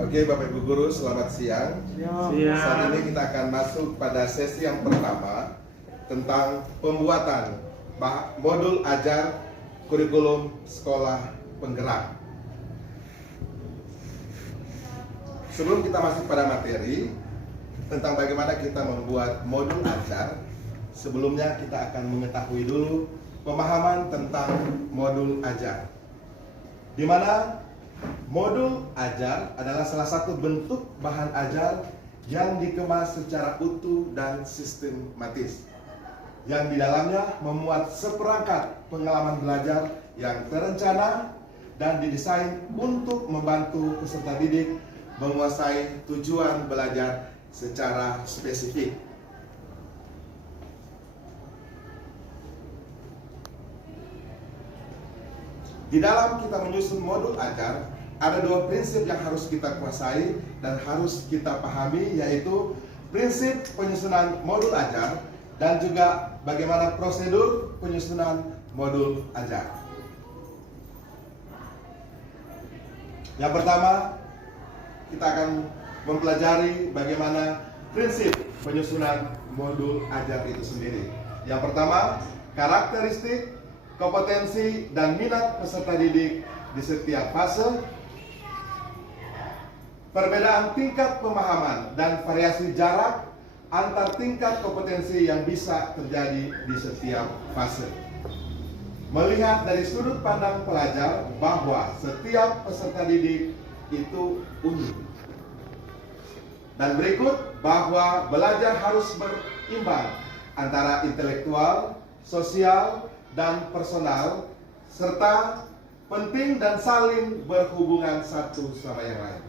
Oke, Bapak Ibu Guru, selamat siang. Saat ini kita akan masuk pada sesi yang pertama tentang pembuatan modul ajar kurikulum sekolah penggerak. Sebelum kita masuk pada materi tentang bagaimana kita membuat modul ajar, sebelumnya kita akan mengetahui dulu pemahaman tentang modul ajar, di mana modul ajar adalah salah satu bentuk bahan ajar yang dikemas secara utuh dan sistematis, yang di dalamnya memuat seperangkat pengalaman belajar yang terencana dan didesain untuk membantu peserta didik menguasai tujuan belajar secara spesifik. Di dalam kita menyusun modul ajar, ada dua prinsip yang harus kita kuasai dan harus kita pahami, yaitu prinsip penyusunan modul ajar dan juga bagaimana prosedur penyusunan modul ajar. Yang pertama, kita akan mempelajari bagaimana prinsip penyusunan modul ajar itu sendiri. Yang pertama, karakteristik, kompetensi, dan minat peserta didik di setiap fase, perbedaan tingkat pemahaman dan variasi jarak antar tingkat kompetensi yang bisa terjadi di setiap fase. Melihat dari sudut pandang pelajar bahwa setiap peserta didik itu unik. Dan berikut bahwa belajar harus berimbang antara intelektual, sosial, dan personal, serta penting dan saling berhubungan satu sama yang lain.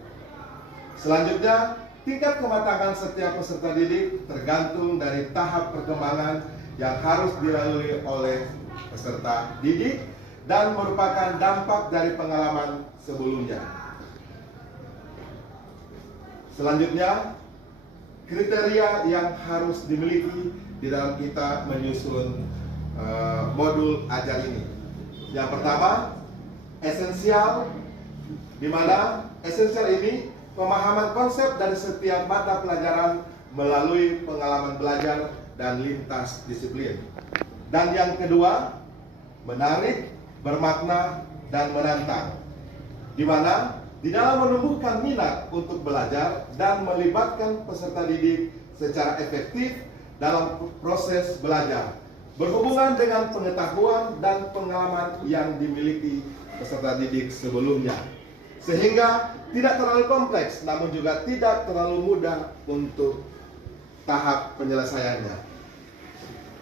Selanjutnya, tingkat kematangan setiap peserta didik tergantung dari tahap perkembangan yang harus dilalui oleh peserta didik dan merupakan dampak dari pengalaman sebelumnya. Selanjutnya, kriteria yang harus dimiliki di dalam kita menyusun modul ajar ini. Yang pertama, esensial, di mana esensial ini pemahaman konsep dari setiap mata pelajaran melalui pengalaman belajar dan lintas disiplin. Dan yang kedua, menarik, bermakna, dan menantang, di mana di dalam menumbuhkan minat untuk belajar dan melibatkan peserta didik secara efektif dalam proses belajar, berhubungan dengan pengetahuan dan pengalaman yang dimiliki peserta didik sebelumnya, sehingga tidak terlalu kompleks namun juga tidak terlalu mudah untuk tahap penyelesaiannya.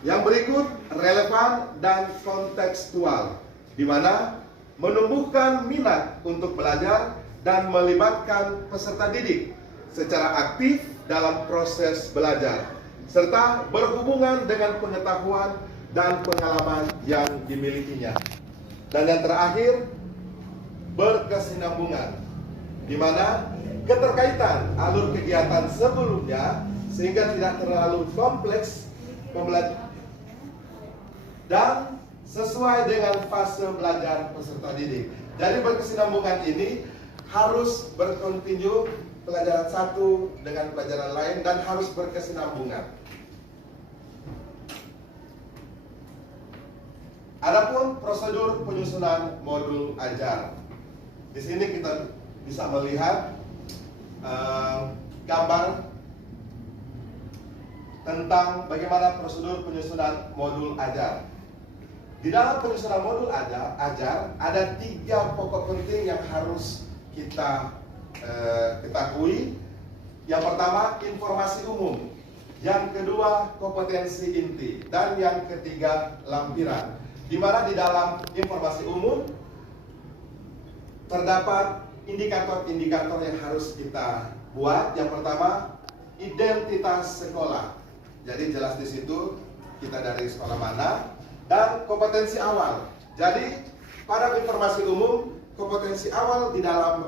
Yang berikut, relevan dan kontekstual, di mana menumbuhkan minat untuk belajar dan melibatkan peserta didik secara aktif dalam proses belajar, serta berhubungan dengan pengetahuan dan pengalaman yang dimilikinya. Dan yang terakhir, berkesinambungan, di mana keterkaitan alur kegiatan sebelumnya sehingga tidak terlalu kompleks pembelajaran dan sesuai dengan fase belajar peserta didik. Jadi berkesinambungan ini harus berkontinu, pelajaran satu dengan pelajaran lain, dan harus berkesinambungan. Adapun prosedur penyusunan modul ajar, di sini kita bisa melihat gambar tentang bagaimana prosedur penyusunan modul ajar. Di dalam penyusunan modul ajar ada 3 pokok penting yang harus kita ketahui. Yang pertama, informasi umum. Yang kedua, kompetensi inti. Dan yang ketiga, lampiran. Di mana di dalam informasi umum terdapat indikator-indikator yang harus kita buat. Yang pertama, identitas sekolah. Jadi jelas di situ kita dari sekolah mana. Dan kompetensi awal. Jadi pada informasi umum, kompetensi awal di dalam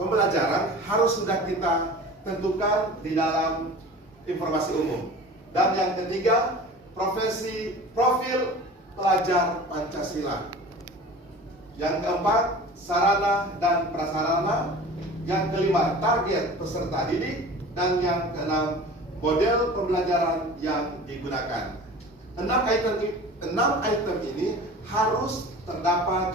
pembelajaran harus sudah kita tentukan di dalam informasi umum. Dan yang ketiga, profil pelajar Pancasila. Yang keempat, sarana dan prasarana. Yang kelima, target peserta didik. Dan yang keenam, model pembelajaran yang digunakan. 6 item ini harus terdapat